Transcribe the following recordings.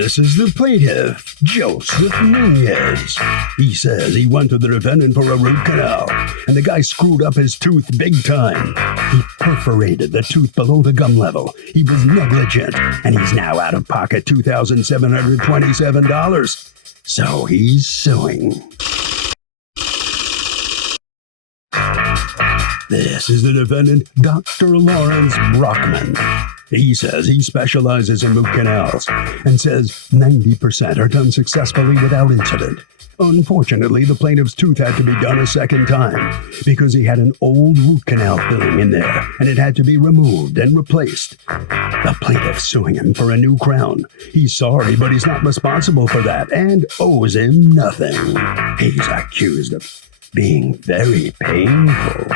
This is the plaintiff, Joseph Nunez. He says he went to the defendant for a root canal, and the guy screwed up his tooth big time. He perforated the tooth below the gum level. He was negligent, and he's now out of pocket $2,727. So he's suing. This is the defendant, Dr. Lawrence Brockman. He says he specializes in root canals and says 90% are done successfully without incident. Unfortunately, the plaintiff's tooth had to be done a second time because he had an old root canal filling in there and it had to be removed and replaced. The plaintiff's suing him for a new crown. He's sorry, but he's not responsible for that and owes him nothing. He's accused of being very painful.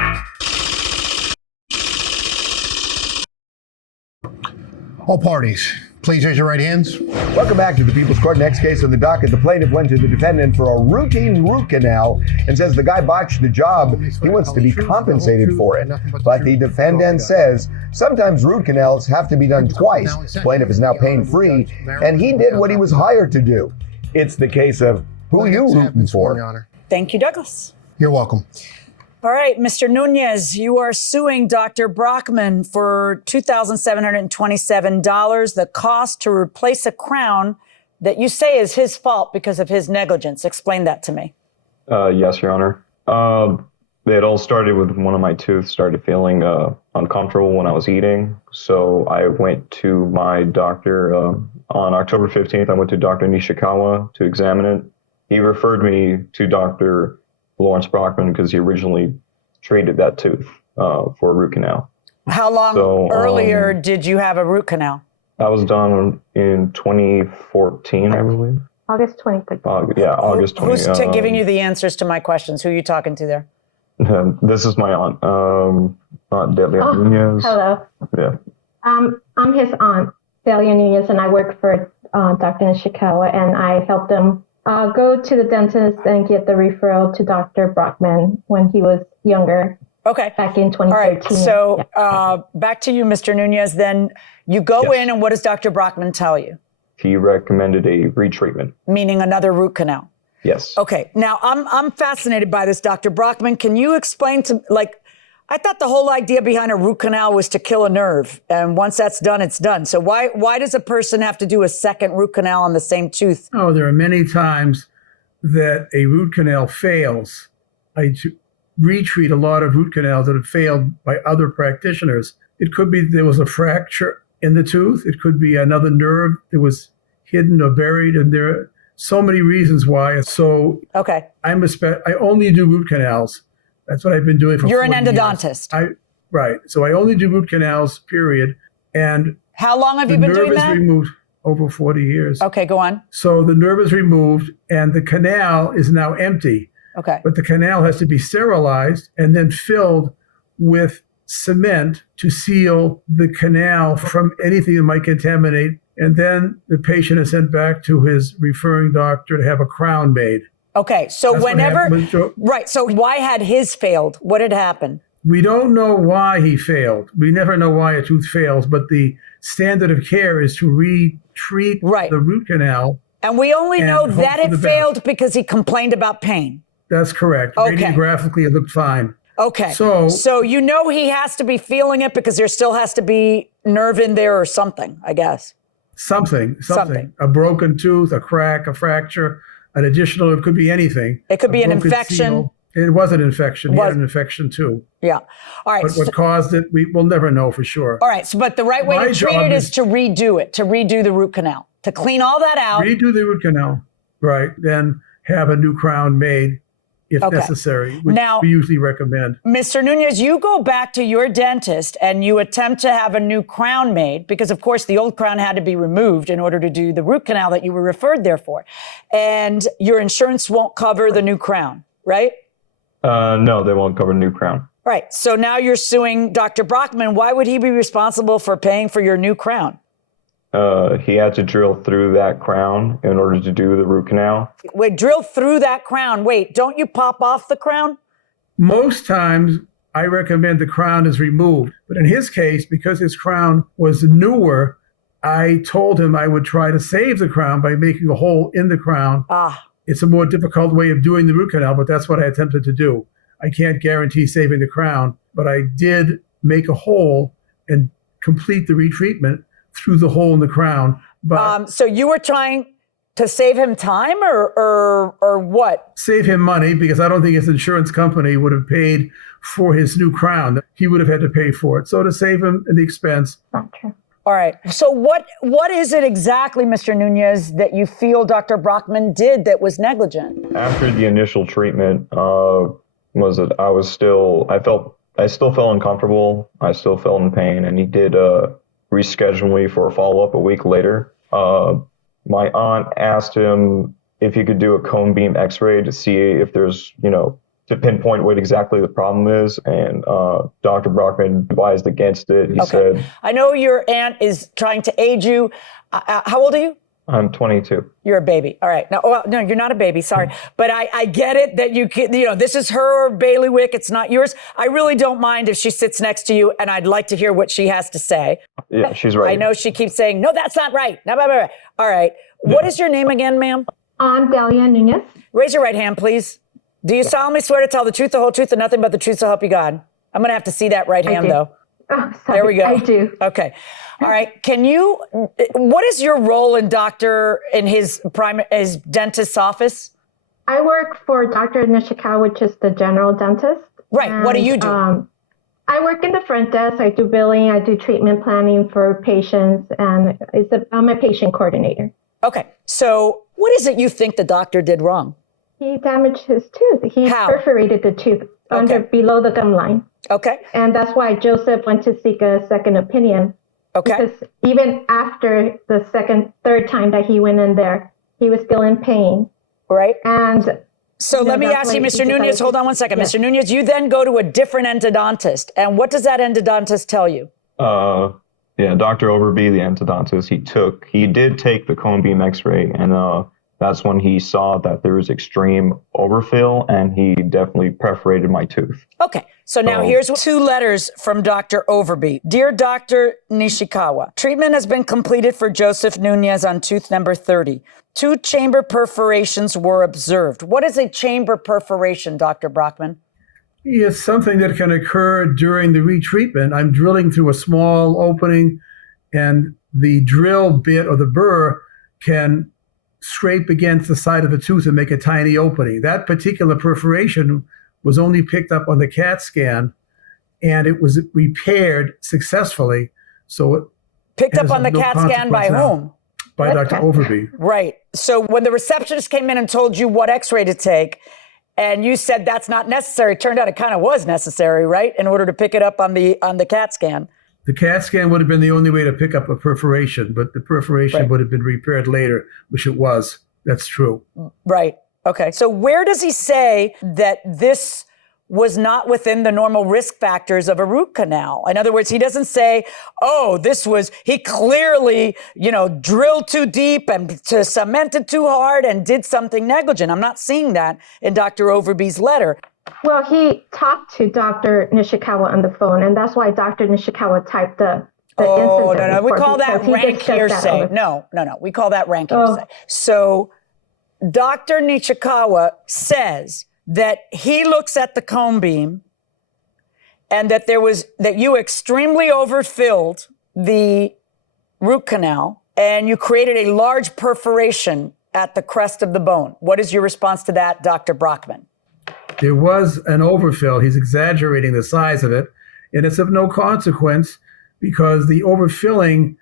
All parties, please raise your right hands. Welcome back to the People's Court. Next case on the docket, the plaintiff went to the defendant for a routine root canal and says the guy botched the job. He wants to be compensated for it. But the defendant says sometimes root canals have to be done twice. The plaintiff is now pain-free, and he did what he was hired to do. It's the case of who you rooting for. Thank you, Douglas. You're welcome. All right, Mr. Nunez, you are suing Dr. Brockman for $2,727, the cost to replace a crown that you say is his fault because of his negligence. Explain that to me. Yes, Your Honor. It all started with one of my tooth started feeling uncomfortable when I was eating. So I went to my doctor on October 15th. I went to Dr. Nishikawa to examine it. He referred me to Dr. Lawrence Brockman because he originally treated that tooth for a root canal. How long earlier did you have a root canal? That was done in 2014, I believe. August 23rd. Yeah, August 20. Who's giving you the answers to my questions? Who are you talking to there? This is my aunt, Aunt Delia Nunez. Hello. Yeah. I'm his aunt, Delia Nunez, and I work for Dr. Nishikawa, and I helped him go to the dentist and get the referral to Dr. Brockman when he was younger. Okay. Back in 2013. All right. So back to you, Mr. Nunez. Then you go in, and what does Dr. Brockman tell you? He recommended a retreatment. Meaning another root canal. Yes. Okay. Now I'm fascinated by this, Dr. Brockman. Can you explain to I thought the whole idea behind a root canal was to kill a nerve, and once that's done, it's done. So why does a person have to do a second root canal on the same tooth? Oh, there are many times that a root canal fails. I retreat a lot of root canals that have failed by other practitioners. It could be there was a fracture in the tooth. It could be another nerve that was hidden or buried, and there are so many reasons why. So okay, I only do root canals. That's what I've been doing for 40 years. You're an endodontist. Right. So I only do root canals, period. And how long have you been doing that? The nerve is removed over 40 years. Okay, go on. So the nerve is removed and the canal is now empty. Okay. But the canal has to be sterilized and then filled with cement to seal the canal from anything that might contaminate. And then the patient is sent back to his referring doctor to have a crown made. Okay, so right, so why had his failed? What had happened? We don't know why he failed. We never know why a tooth fails, but the standard of care is to retreat the root canal. And we only know that it failed because he complained about pain. That's correct. Okay. Radiographically, it looked fine. Okay, so you know he has to be feeling it because there still has to be nerve in there or something, I guess. Something. A broken tooth, a crack, a fracture. An additional, it could be anything. It could be an infection. It was an infection. He had an infection too. Yeah. All right. But what caused it, we'll never know for sure. All right. So, but the right way to treat it is to redo it, to redo the root canal, to clean all that out. Redo the root canal. Right. Then have a new crown made if necessary, which we usually recommend. Mr. Nunez, you go back to your dentist and you attempt to have a new crown made because, of course, the old crown had to be removed in order to do the root canal that you were referred there for. And your insurance won't cover the new crown, right? No, they won't cover the new crown. Right. So now you're suing Dr. Brockman. Why would he be responsible for paying for your new crown? He had to drill through that crown in order to do the root canal. Wait, drill through that crown. Wait, don't you pop off the crown? Most times I recommend the crown is removed. But in his case, because his crown was newer, I told him I would try to save the crown by making a hole in the crown. It's a more difficult way of doing the root canal, but that's what I attempted to do. I can't guarantee saving the crown, but I did make a hole and complete the retreatment through the hole in the crown. But so you were trying to save him time or what? Save him money, because I don't think his insurance company would have paid for his new crown. He would have had to pay for it. So to save him the expense. Not true. All right. So what is it exactly, Mr. Nunez, that you feel Dr. Brockman did that was negligent? After the initial treatment, was that I still felt uncomfortable. I still felt in pain, and he did reschedule me for a follow-up a week later. My aunt asked him if he could do a cone beam x-ray to see if there's, to pinpoint what exactly the problem is. And Dr. Brockman advised against it. He said, I know your aunt is trying to aid you. How old are you? I'm 22. You're a baby. All right. No, you're not a baby. Sorry. But I get it that you can, this is her bailiwick. It's not yours. I really don't mind if she sits next to you, and I'd like to hear what she has to say. Yeah, she's right. I know she keeps saying, no, that's not right. No, blah, blah, blah. All right. Yeah. What is your name again, ma'am? Delia Nunez. Raise your right hand, please. Do you solemnly swear to tell the truth, the whole truth, and nothing but the truth so help you God? I'm going to have to see that right hand, though. Oh, sorry. There we go. I do. Okay. All right. What is your role in his dentist's office? I work for Dr. Nishikawa, which is the general dentist. Right. And, what do you do? I work in the front desk. I do billing. I do treatment planning for patients, and I'm a patient coordinator. Okay. So what is it you think the doctor did wrong? He damaged his tooth. He perforated the tooth below the gum line. Okay. And that's why Joseph went to seek a second opinion. Okay. Because even after the third time that he went in there, he was still in pain. Right. And so let me ask you, Mr. Nunez, hold on one second. Yes. Mr. Nunez, you then go to a different endodontist. And what does that endodontist tell you? Dr. Overby, the endodontist, he did take the cone beam x-ray, and that's when he saw that there was extreme overfill, and he definitely perforated my tooth. Okay, so now here's 2 letters from Dr. Overby. Dear Dr. Nishikawa, treatment has been completed for Joseph Nunez on tooth number 30. 2 chamber perforations were observed. What is a chamber perforation, Dr. Brockman? It's something that can occur during the retreatment. I'm drilling through a small opening, and the drill bit or the burr can scrape against the side of the tooth and make a tiny opening. That particular perforation was only picked up on the CAT scan, and it was repaired successfully. So it picked up on the CAT scan by whom? By Dr. Overby. Right. So when the receptionist came in and told you what x-ray to take, and you said that's not necessary, it turned out it kind of was necessary, right? In order to pick it up on the CAT scan. The CAT scan would have been the only way to pick up a perforation, but the perforation would have been repaired later, which it was. That's true. Right. Okay. So where does he say that this was not within the normal risk factors of a root canal? In other words, he doesn't say, he clearly, drilled too deep and cemented too hard and did something negligent. I'm not seeing that in Dr. Overby's letter. Well, he talked to Dr. Nishikawa on the phone, and that's why Dr. Nishikawa typed the incident. No. We call that rank hearsay. No. We call that rank hearsay. So Dr. Nishikawa says that he looks at the cone beam and that you extremely overfilled the root canal and you created a large perforation at the crest of the bone. What is your response to that, Dr. Brockman? There was an overfill. He's exaggerating the size of it, and it's of no consequence because the overfilling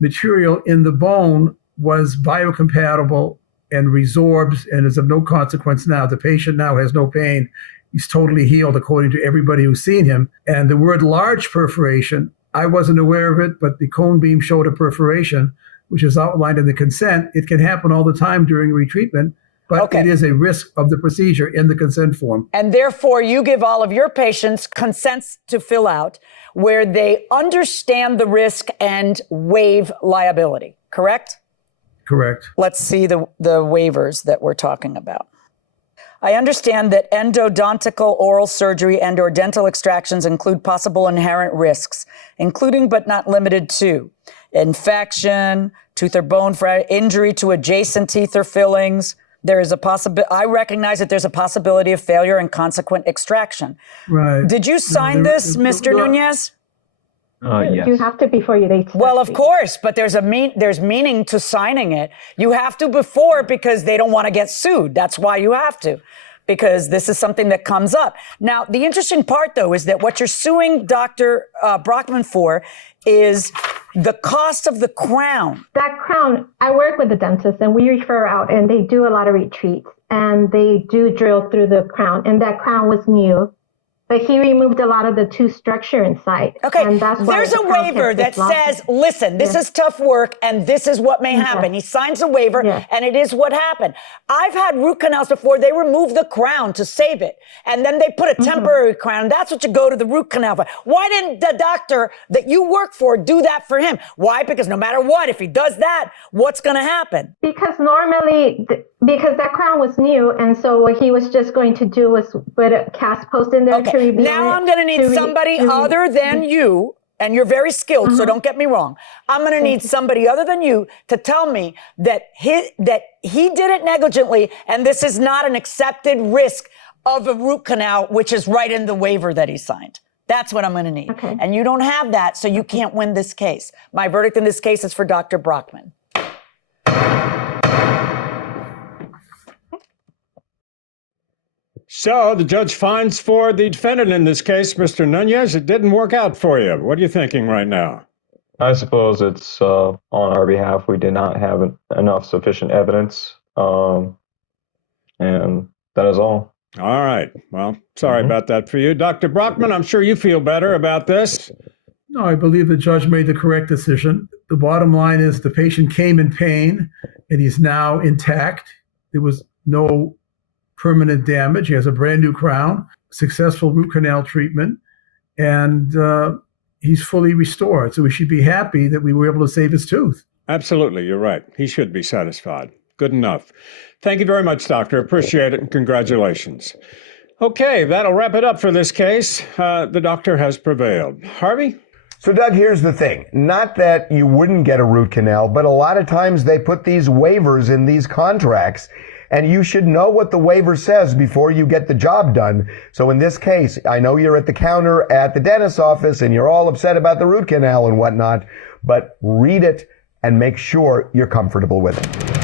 material in the bone was biocompatible and resorbs and is of no consequence now. The patient now has no pain. He's totally healed according to everybody who's seen him. And the word large perforation, I wasn't aware of it, but the cone beam showed a perforation, which is outlined in the consent. It can happen all the time during retreatment. But it is a risk of the procedure in the consent form. And therefore, you give all of your patients consents to fill out where they understand the risk and waive liability, correct? Correct. Let's see the waivers that we're talking about. I understand that endodontical oral surgery and/or dental extractions include possible inherent risks, including but not limited to infection, tooth or bone fracture, injury to adjacent teeth or fillings. There is a possibility. I recognize that there's a possibility of failure and consequent extraction. Right. Did you sign this, Mr. Nunez? Yes. You have to before you leave. Well, of course, but there's meaning to signing it. You have to before because they don't want to get sued. That's why you have to, because this is something that comes up. Now, the interesting part, though, is that what you're suing Dr. Brockman for is the cost of the crown. That crown, I work with the dentist and we refer out and they do a lot of retreats and they do drill through the crown, and that crown was new. But he removed a lot of the tooth structure inside. Okay, and that's why there's a the crown waiver kept that says, listen, this is tough work and this is what may happen. He signs a waiver and it is what happened. I've had root canals before. They remove the crown to save it. And then they put a temporary crown. That's what you go to the root canal for. Why didn't the doctor that you work for do that for him? Why? Because no matter what, if he does that, what's going to happen? Because normally, because that crown was new, and so what he was just going to do was put a cast post in there to reveal now I'm going to need somebody other than you, and you're very skilled, so don't get me wrong. I'm going to need somebody other than you to tell me that he did it negligently, and this is not an accepted risk of a root canal, which is right in the waiver that he signed. That's what I'm going to need. Okay. And you don't have that, so you can't win this case. My verdict in this case is for Dr. Brockman. So the judge finds for the defendant in this case, Mr. Nunez. It didn't work out for you. What are you thinking right now? I suppose it's on our behalf. We did not have enough sufficient evidence, and that is all. All right. Well, sorry about that for you. Dr. Brockman, I'm sure you feel better about this. No, I believe the judge made the correct decision. The bottom line is the patient came in pain and he's now intact. There was no permanent damage. He has a brand new crown, successful root canal treatment, and he's fully restored. So we should be happy that we were able to save his tooth. Absolutely. You're right. He should be satisfied. Good enough. Thank you very much, doctor. Appreciate it, and congratulations. Okay, that'll wrap it up for this case. The doctor has prevailed. Harvey? So, Doug, here's the thing. Not that you wouldn't get a root canal, but a lot of times they put these waivers in these contracts, and you should know what the waiver says before you get the job done. So in this case, I know you're at the counter at the dentist's office and you're all upset about the root canal and whatnot, but read it and make sure you're comfortable with it.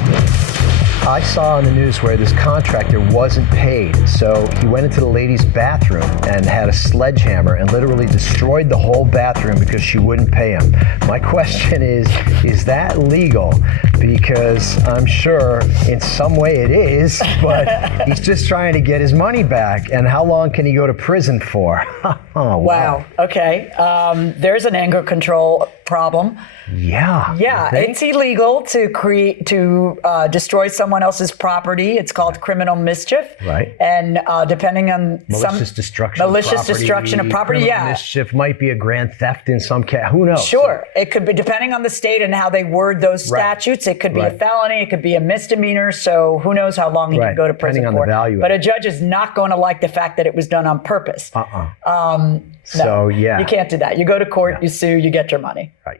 I saw on the news where this contractor wasn't paid, so he went into the lady's bathroom and had a sledgehammer and literally destroyed the whole bathroom because she wouldn't pay him. My question is that legal? Because I'm sure in some way it is, but he's just trying to get his money back. And how long can he go to prison for? Oh, wow. Okay. There's an anger control problem. Yeah. Yeah, it's illegal to destroy someone else's property. It's called criminal mischief. Right. And depending on malicious destruction of property. Yeah. Mischief might be a grand theft in some case. Who knows? Sure. It could be depending on the state and how they word those statutes. It could be a felony. It could be a misdemeanor. So who knows how long he can go to prison depending for. on the value. But a judge is not going to like the fact that it was done on purpose. So, yeah. You can't do that. You go to court, you sue, you get your money. Right.